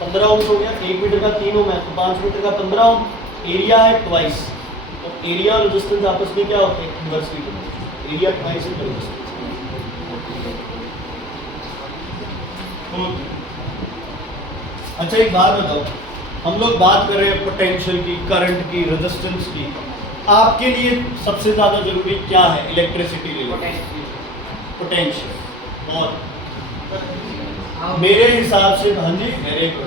15 ओम हो गया, 1 मीटर का 3 ओम है तो 5 मीटर का 15 ओम। एरिया है ट्वाइस, तो एरिया और रेजिस्टेंस आपस में क्या होते हैं? Inversely. Area twice into resistance. अच्छा एक बात बताओ, हम लोग बात कर रहे हैं पोटेंशियल की, करंट की, रेजिस्टेंस की। आपके लिए सबसे ज्यादा जरूरी क्या है इलेक्ट्रिसिटी रिलेटेड? पोटेंशियल। और मेरे हिसाब से हाँ जी, मेरे को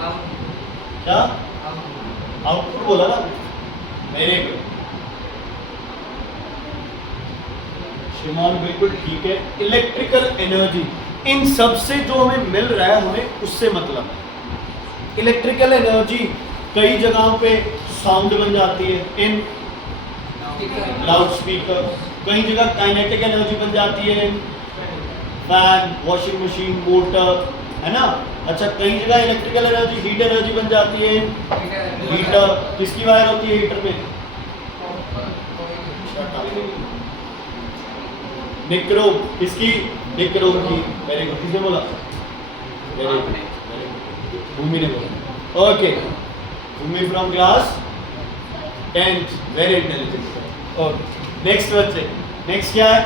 क्या आउटपुट बोला ना? मेरे को श्रीमान बिल्कुल ठीक है। इलेक्ट्रिकल एनर्जी इन सब से जो हमें मिल रहा है हमें उससे मतलब है। इलेक्ट्रिकल एनर्जी कई जगहों पे साउंड बन जाती है इन लाउड स्पीकर, कई जगह काइनेटिक एनर्जी बन जाती है फैन, वॉशिंग मशीन, मोटर, है ना। अच्छा कई जगह इलेक्ट्रिकल एनर्जी हीट एनर्जी बन जाती है हीटर। किसकी वायर होती है हीटर में? निक्रोम। किसकी? निक्रोम की। Very good. किसने बोला? वेरी गुड, भूमि ने बोला। Okay, Bhumi from class 10th, very intelligent. Okay next बच्चे, नेक्स्ट क्या है?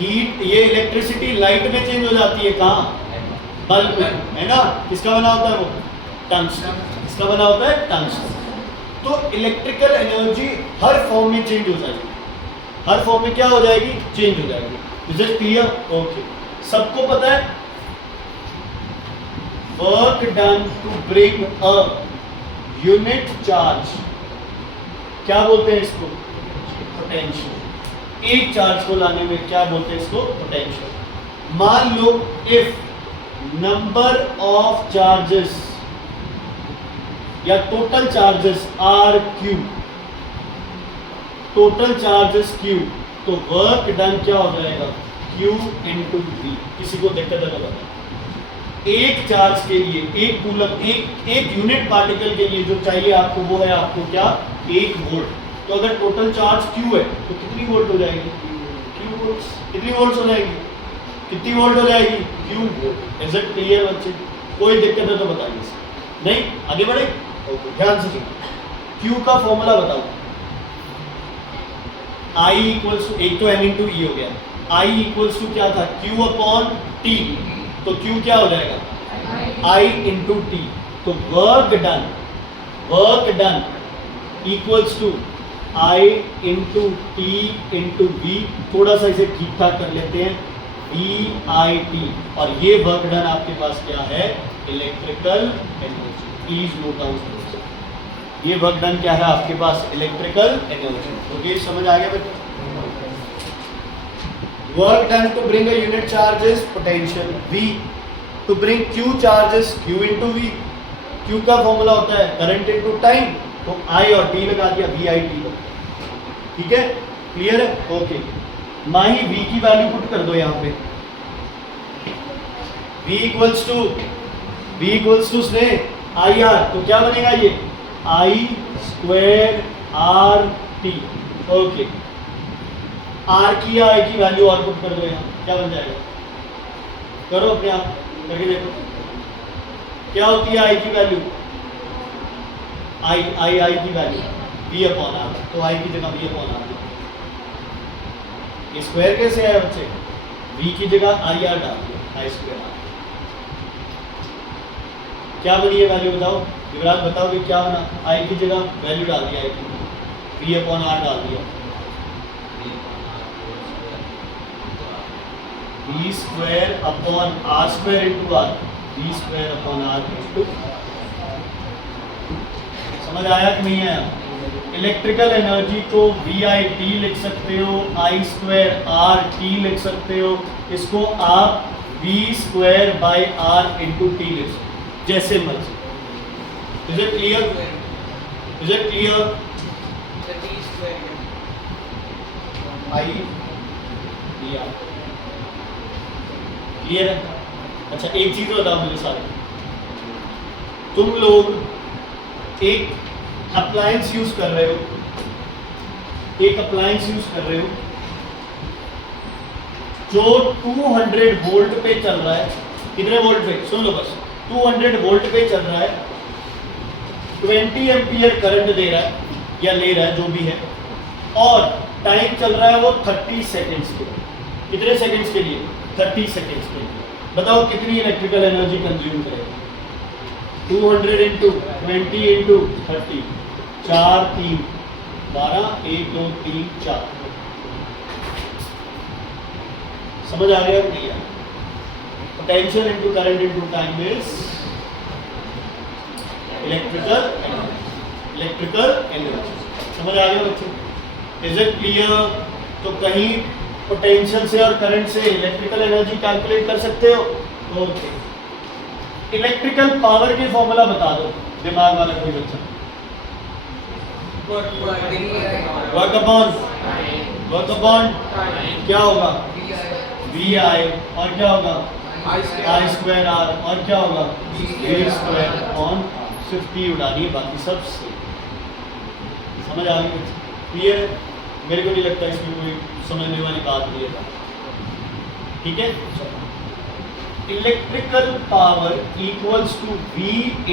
हीट। ये इलेक्ट्रिसिटी लाइट में चेंज हो जाती है कहाँ? बल्ब में, है ना। किसका बना होता है वो? टंगस्टन। किसका बना होता है? टंगस्टन। तो इलेक्ट्रिकल एनर्जी हर फॉर्म में चेंज हो जाएगी। हर फॉर्म में क्या हो जाएगी? चेंज हो जाएगी। Is it clear? ओके, सबको पता है work done to bring a unit charge, क्या बोलते हैं इसको? पोटेंशियल। एक चार्ज को लाने में क्या बोलते हैं इसको? पोटेंशियल। मान लो इफ नंबर ऑफ चार्जेस या total charges are Q, total charges Q, तो वर्क डन क्या हो जाएगा? Q into V. किसी को दिक्कत है तो? एक चार्ज के लिए, एक कूलम, एक यूनिट पार्टिकल के लिए जो चाहिए आपको वो है आपको क्या? 1 वोल्ट। तो अगर टोटल चार्ज Q है तो कितनी वोल्ट हो जाएगी? Q volts. कितनी वोल्ट्स हो जाएगी? कितनी वोल्ट हो जाएगी? Q volt. Is it clear बच्चे? कोई दिक्कत है तो बताइए। नहीं आगे बढ़े? ओके ध्यान से सुनो। Q का फॉर्मूला बताओ। I इक्वल्स टू, एक तो N इंटू E हो गया, I इक्वल्स टू क्या था? Q upon T। तो Q क्या हो जाएगा? I into T। तो work done equals to I into T into V। थोड़ा सा इसे ठीक ठाक कर लेते हैं, VIT। और ये वर्क डन आपके पास क्या है? Electrical energy. Please note down, ये वर्क डन क्या है आपके पास? Electrical energy. ओके समझ आ गया बच्चों? Work done to bring a unit charge is potential V, to bring Q charges Q into V। Q का फॉर्मूला होता है करंट इंटू टाइम, तो I और T लगा दिया, VIT को। ठीक है, क्लियर है? ओके माही V की वैल्यू पुट कर दो यहाँ पे। V इक्वल्स टू स्नेह IR, तो क्या बनेगा ये? I square RT। Okay R की या I की वैल्यू और पुट कर दो यहाँ, क्या बन जाएगा? करो अपने आप करके देखो क्या होती है I की वैल्यू। I की वैल्यू V अपॉन R, तो I की जगह V अपॉन R। ये स्क्वायर कैसे आया बच्चे? V की जगह IR डाल दिया, I स्क्वायर R। क्या बनी है वैल्यू बताओ? युवराज बताओ कि क्या बना? I की जगह वैल्यू डाल दिया, I की V अपॉन R डाल दिया। V square upon R square into R, V square upon R into. समझ आया कि नहीं आया? इलेक्ट्रिकल एनर्जी को VIT लिख सकते हो, I स्क्वायर RT लिख सकते हो, इसको आप V square by R into T लिख सकते हो, जैसे मर्जी। Is it clear? Is it clear? I VR clear है? अच्छा एक चीज बताओ मुझे सारे, तुम लोग एक अप्लायंस यूज कर रहे हो, जो 200 वोल्ट पे चल रहा है। कितने वोल्ट पे? सुन लो बस, 200 वोल्ट पे चल रहा है, 20 एम्पियर करंट दे रहा है या ले रहा है जो भी है, और टाइम चल रहा है वो 30 सेकेंड्स के लिए। कितने सेकेंड्स के लिए? 30 सेकेंड्स के लिए। बताओ कितनी इलेक्ट्रिकल एनर्जी कंज्यूम करेगा? 200 इंटू 20 इंटू 30, 4 3 12, 1 2 3 4। समझ आ गया नहीं? Potential into current into time is electrical energy. समझ आ गया बच्चों? Is it clear? तो कहीं पोटेंशियल से और करंट से इलेक्ट्रिकल एनर्जी कैलकुलेट कर सकते हो। ओके इलेक्ट्रिकल पावर के फॉर्मूला बता दो दिमाग वाला कोई बच्चा। वर्क अपॉन क्या होगा? VI, और क्या होगा? I स्क्वायर R, और क्या होगा? V स्क्वायर अपॉन 50 उड़ानी है, बाकी सब समझ आ गई? क्लियर? मेरे को नहीं लगता इसमें कोई समझने वाली बात नहीं है। ठीक है, electrical power equals to V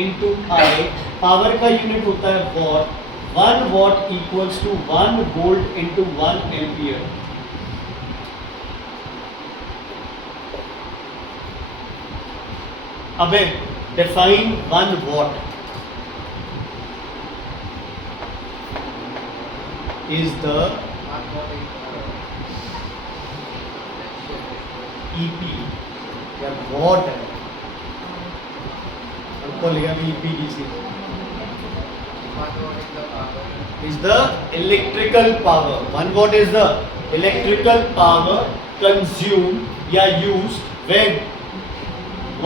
into I। Power का यूनिट होता है watt. 1 watt equals to 1 volt into 1 ampere. अबे define 1 watt is the EP या वॉट है, हमको लिखा भी EPDC is the electrical power. 1 watt is the electrical power consumed या used when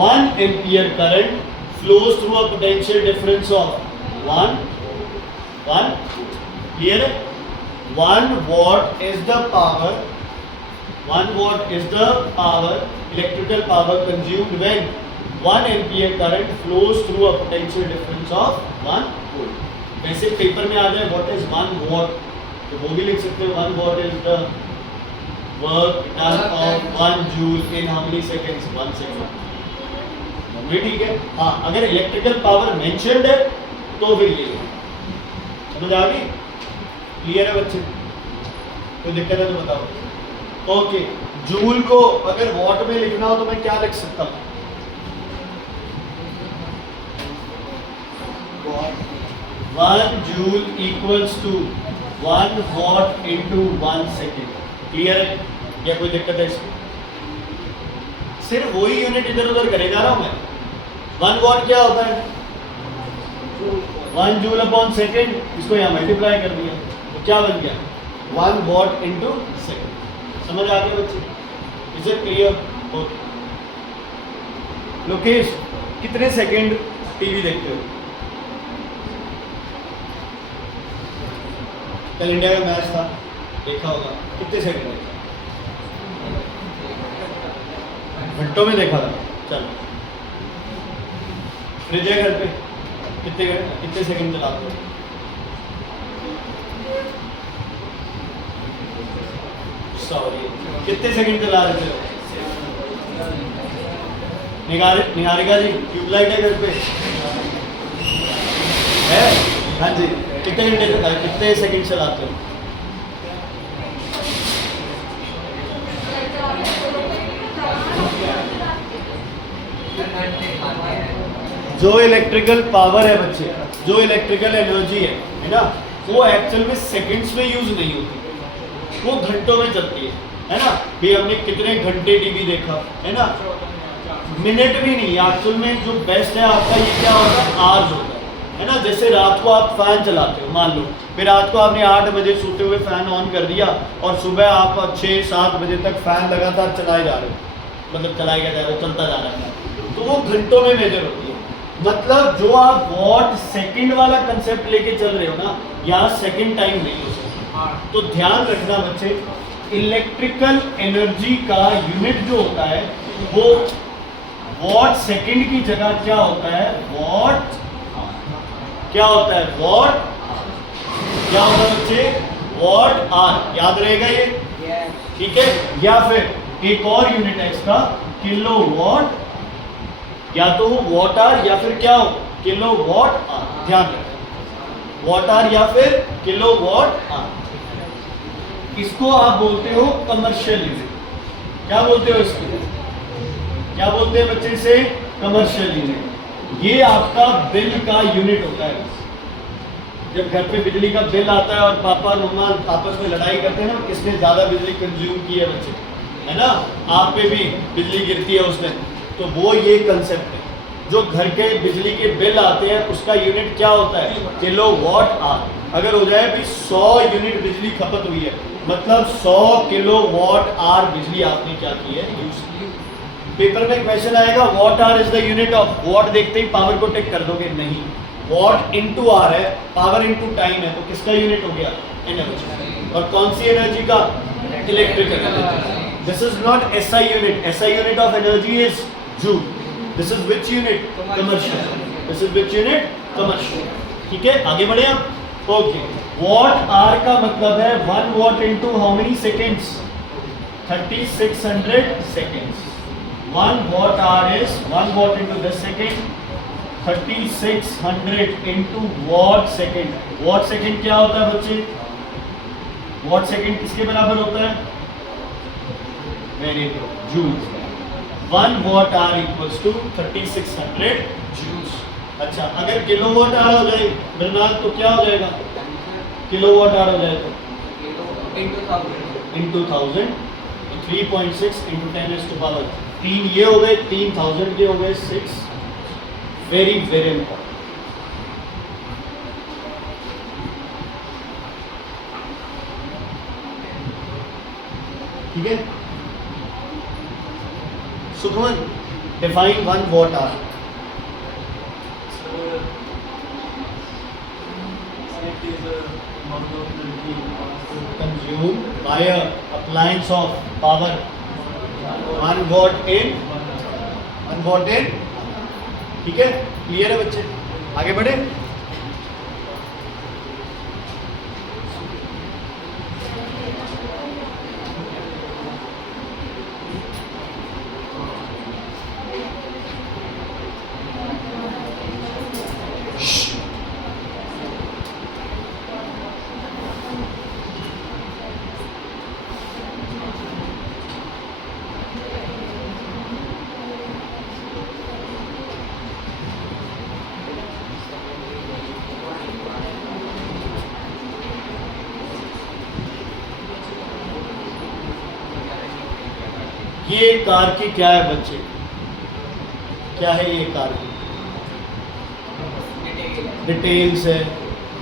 1 ampere current flows through a potential difference of 1 clear है? 1 watt is the power, electrical power consumed when 1 ampere current flows through a potential difference of 1 volt. वैसे paper में आ जाए what is 1 watt, तो वो भी लिख सकते हो 1 what is the work done of 1 joule in how many seconds, 1 second. भी ठीक है। हाँ, अगर इलेक्ट्रिकल पावर मेंशन्ड है तो फिर ये समझ आ गई? क्लियर है बच्चे? कोई दिक्कत है तो बताओ। ओके, जूल को अगर वॉट में लिखना हो तो मैं क्या लिख सकता हूँ? 1 joule equals to 1 watt into 1 second. Clear है? या कोई दिक्कत है इसमें? सिर्फ वही यूनिट इधर उधर करे जा रहा हूं मैं। 1 वॉट क्या होता है? 1 जूल अपॉन सेकेंड, इसको यहाँ मल्टीप्लाई कर दिया तो क्या बन गया? 1 वॉट इंटू सेकेंड। समझ आ गया बच्चे? Is it clear? Okay. Lokesh, कितने सेकेंड टीवी देखते हो? कल इंडिया का मैच था, देखा होगा। कितने सेकंड देखा? घंटों में देखा था। चल, फ्रिज है घर पे, कितने सेकंड चलाते हो? सॉरी, कितने सेकंड चला रहे थे? निहारिका जी, ट्यूबलाइट है घर पे? है? हाँ जी। कितने घंटे कितने सेकंड चलाते हो? जो इलेक्ट्रिकल पावर है बच्चे, जो इलेक्ट्रिकल एनर्जी है ना, वो एक्चुअल में सेकंड्स में यूज नहीं होती, वो घंटों में चलती है ना। भी हमने कितने घंटे टीवी देखा है ना, मिनट भी नहीं। एक्चुअल में जो बेस्ट है आपका ये क्या होता है? आवर्स होता है ना। जैसे रात को आप फैन चलाते हो, मान लो फिर रात को आपने 8 बजे सोते हुए फैन ऑन कर दिया और सुबह आप 6-7 बजे तक फैन लगातार चलाए जा रहे हो, मतलब चलाया जा रहा है, चलता जा रहा है, तो वो घंटों में मेजर होती है। मतलब जो आप वॉट सेकंड वाला कंसेप्ट लेके चल रहे हो ना, यहाँ सेकंड टाइम नहीं हो सकता। तो ध्यान रखना बच्चे, इलेक्ट्रिकल एनर्जी का यूनिट जो होता है वो वॉट सेकंड की जगह क्या होता है? वॉट, क्या होता है? वॉट, क्या होता है बच्चे? Watt hour. याद रहेगा ये? ठीक है। या फिर एक और यूनिट है इसका, किलो वॉट, या तो वॉट आर या फिर क्या हो? Kilo watt hour. ध्यान रखें, वॉट आर या फिर किलो वॉट आर। इसको आप बोलते हो कमर्शियल यूनिट। क्या बोलते हो इसको? क्या बोलते हैं बच्चे से? Commercial unit. ये आपका बिल का यूनिट होता है। जब घर पे बिजली का बिल आता है और पापा और मम्मा आपस में लड़ाई करते हैं ना, किसने ज्यादा बिजली कंज्यूम की है बच्चे, है ना, आप पे भी बिजली गिरती है उस दिन, तो वो ये कंसेप्ट है। जो घर के बिजली के बिल आते हैं उसका यूनिट क्या होता है? Kilo watt hour. अगर हो जाए भी 100 यूनिट बिजली खपत हुई है, मतलब 100 किलो वॉट आर बिजली आपने क्या की है? यूज की। पेपर में क्वेश्चन आएगा watt hour is the unit of, watt देखते ही पावर को टिक कर दोगे? नहीं, वॉट इनटू आर है, पावर इनटू टाइम है, तो किसका यूनिट हो गया? एनर्जी। और कौन सी एनर्जी का? Electrical energy. This is not SI unit. SI unit of energy is joule. This is which unit? Commercial. This is which unit? Commercial. ठीक है, आगे बढ़े आप। ओके, वॉट आर का मतलब है 1 what into how many seconds? 3600 seconds. 1 watt hour is 1 watt into this second, 3600 into watt second. watt second क्या होता है बच्चे? watt second किसके बराबर होता है? Very good, joules. 1 watt hour equals to 3600 joules. अच्छा, अगर किलोवाट आवर हो जाए मृणाल तो क्या हो जाएगा? किलोवाट आवर हो जाए तो into 1000, तो 3.6 into 10 is to power 3 ये हो गए, 3000 के हो गए 6। Very very important. ठीक है, Sukhman define 1 watt hour. Consumed by a appliance of power 1 watt in 1 watt in। ठीक है, क्लियर है बच्चे? आगे बढ़े। ये कार की क्या है बच्चे, क्या है ये कार की? डिटेल्स है,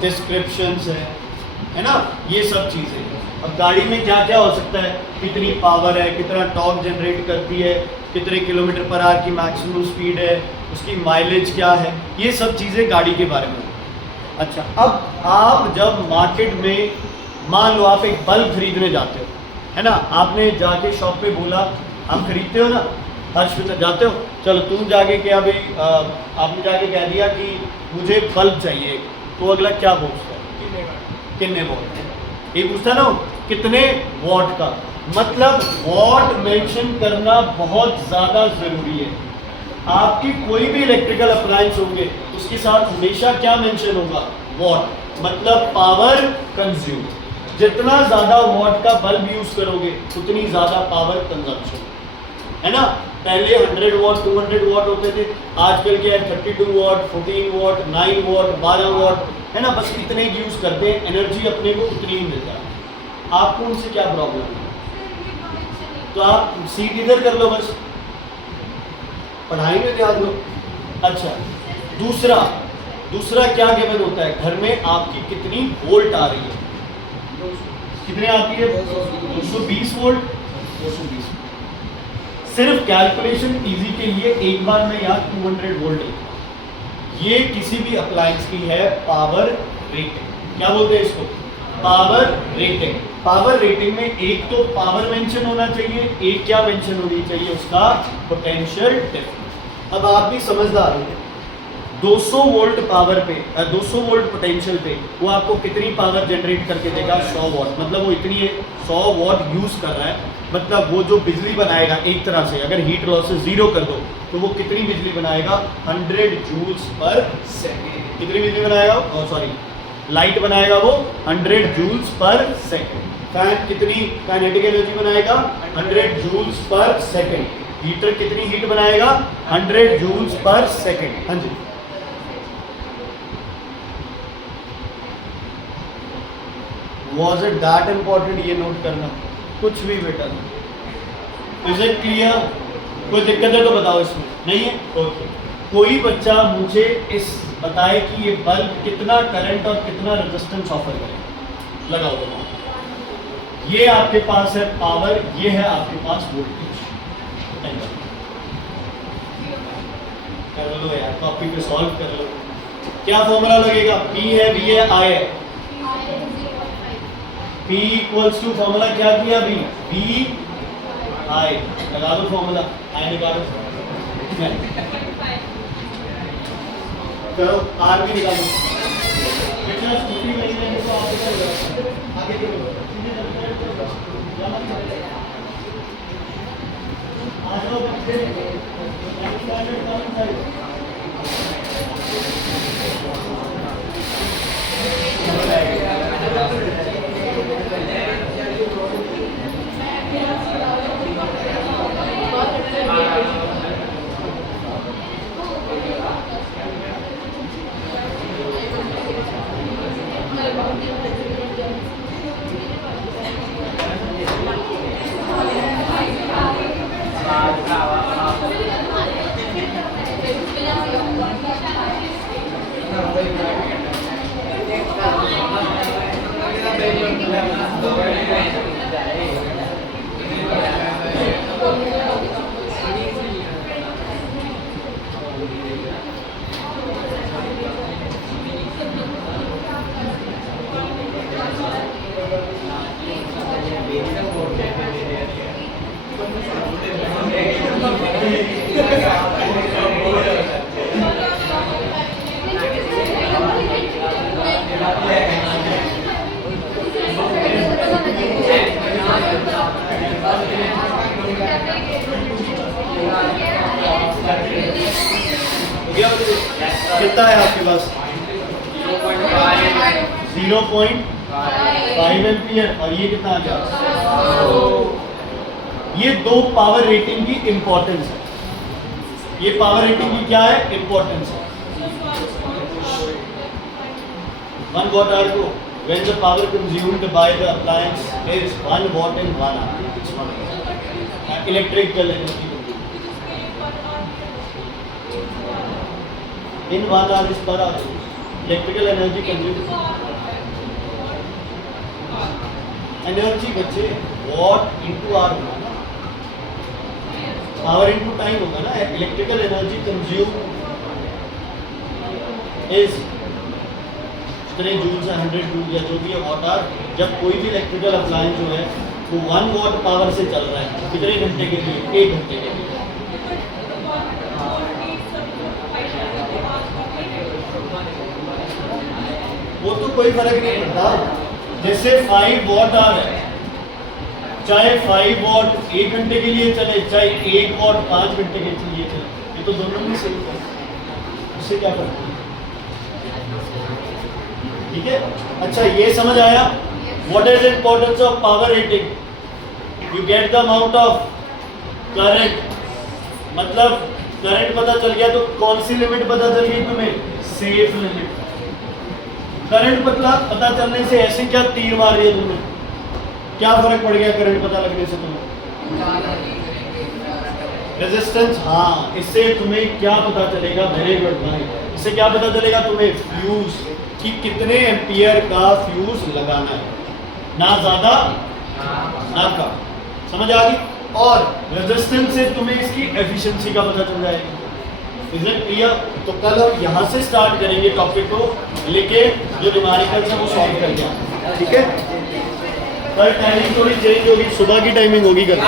डिस्क्रिप्शंस है ना, ये सब चीज़ें। अब गाड़ी में क्या क्या हो सकता है, कितनी पावर है, कितना टॉर्क जनरेट करती है, कितने किलोमीटर पर आवर की मैक्सिमम स्पीड है, उसकी माइलेज क्या है, ये सब चीज़ें गाड़ी के बारे में। अच्छा, अब आप जब मार्केट में मान लो आप एक बल्ब खरीदने जाते हो, है ना, आपने जाके शॉप पे बोला, आप खरीदते हो ना, हर्ष में जाते हो, चलो तुम जाके क्या भाई आपने जाके कह दिया कि मुझे बल्ब चाहिए, तो अगला क्या पूछता है, कितने वॉट, ये पूछता ना कितने वॉट का, मतलब वॉट मेंशन करना बहुत ज़्यादा ज़रूरी है। आपकी कोई भी इलेक्ट्रिकल अप्लायंस होंगे उसके साथ हमेशा क्या मेंशन होगा, वॉट, मतलब पावर कंज्यूम। जितना ज़्यादा वॉट का बल्ब यूज़ करोगे उतनी ज़्यादा पावर कंजम्पशन, है ना। पहले 100 वॉट 200 वॉट होते थे, आजकल के 32 वॉट 14 वॉट 9 वॉट 12 वॉट, है ना, बस इतने यूज़ करते हैं, एनर्जी अपने को उतनी ही मिलता है। आपको उनसे क्या प्रॉब्लम है, तो आप सीट इधर कर लो, बस पढ़ाई में ध्यान दो। अच्छा, दूसरा क्या गिवन होता है, घर में आपकी कितनी वोल्ट आ रही है, कितने आती है, 220 वोल्ट, 220। सिर्फ कैलकुलेशन इजी के लिए एक बार मैं यहाँ 200 वोल्ट लिखूँ। ये किसी भी अप्लायंस की है पावर रेटिंग, क्या बोलते हैं इसको, पावर रेटिंग। पावर रेटिंग में एक तो पावर मेंशन होना चाहिए, एक क्या मेंशन होनी चाहिए, उसका पोटेंशियल डिफरेंस। अब आप भी समझदार हो, 200 वोल्ट पावर पे 200 वोल्ट पोटेंशियल पे वो आपको कितनी पावर जनरेट करके देगा, 100 वॉट, मतलब वो इतनी 100 वॉट यूज़ कर रहा है, मतलब वो जो बिजली बनाएगा एक तरह से, अगर हीट लॉसेस 0 कर दो तो वो कितनी बिजली बनाएगा, 100 जूल्स पर सेकेंड। कितनी बिजली बनाएगा, सॉरी लाइट बनाएगा वो 100 जूल्स पर सेकेंड। फैन कितनी काइनेटिक एनर्जी बनाएगा, 100 जूल्स पर सेकेंड। हीटर कितनी हीट बनाएगा, 100 जूल्स पर सेकेंड। हाँ जी, वॉज इट दैट इम्पोर्टेंट, ये नोट करना, कुछ भी बेटा। इज इट क्लियर, कोई दिक्कत है तो बताओ, इसमें नहीं है, ओके। कोई बच्चा मुझे इस बताए कि ये बल्ब कितना करंट और कितना रेजिस्टेंस ऑफर करेगा, लगाओ लगाओ। ये आपके पास है पावर, ये है आपके पास वोल्टेज। कर लो यार, कॉपी पे सॉल्व कर लो। क्या फॉर्मूला लगेगा, P है, V है, I है। P इक्वल्स टू फॉर्मूला क्या किया अभी, V I, लगा दो फॉर्मूला, I निकालो, करो R भी निकालो। बेटा स्कूटी में नहीं तो आप आगे करो, आ जाओ बच्चे। कितना है आपके पास, 0.5 एम्पियर, और ये कितना आ गया, ये दो पावर रेटिंग की इंपॉर्टेंस है। ये पावर रेटिंग की क्या है, इंपॉर्टेंस है। 1 watt hour को when the power consumed by the appliance is 1 watt in 1 hour, it's not electrical energy in 1 hour इस पर इलेक्ट्रिकल एनर्जी कंज्यूम एनर्जी बच्चे वॉट इनटू आवर होगा ना, पावर इनटू टाइम होगा ना। इलेक्ट्रिकल एनर्जी कंज्यूम इज कितने joule से 100 joule या जो भी है वॉट आवर। जब कोई भी इलेक्ट्रिकल अप्लायंस जो है वो 1 वॉट पावर से चल रहा है, कितने घंटे के लिए? 1 घंटे के लिए। वो तो कोई फर्क नहीं पड़ता। जैसे 5 वॉट आ रहा है, चाहे 5 वॉट 1 घंटे के लिए चले, चाहे 1 वॉट 5 घंटे के लिए चले, ये तो दोनों में सही है, उससे क्या फर्क है? ठीक है, अच्छा ये समझ आया। What is importance of power rating? You get the amount of current, मतलब करंट पता चल गया तो कौन सी लिमिट पता चल गई तुम्हें? Safe limit. करंट पता चलने से ऐसे क्या तीर मार रही है तुम्हें? क्या फर्क पड़ गया करंट पता लगने से तुम्हें? रेजिस्टेंस। हाँ, इससे तुम्हें क्या पता चलेगा? वेरी गुड भाई। इससे क्या पता चलेगा तुम्हें? फ्यूज, कि कितने एम्पियर का फ्यूज लगाना है, ना ज्यादा ना कम। समझ आ गई? और रेजिस्टेंस से तुम्हें इसकी एफिशिएंसी का पता चल जाएगा। Is it clear? तो कल हम यहाँ से स्टार्ट करेंगे टॉपिक को लेके, जो न्यूमेरिकल्स है वो सॉल्व करके। ठीक है, कल टाइमिंग थोड़ी चेंज होगी, सुबह की टाइमिंग होगी कल।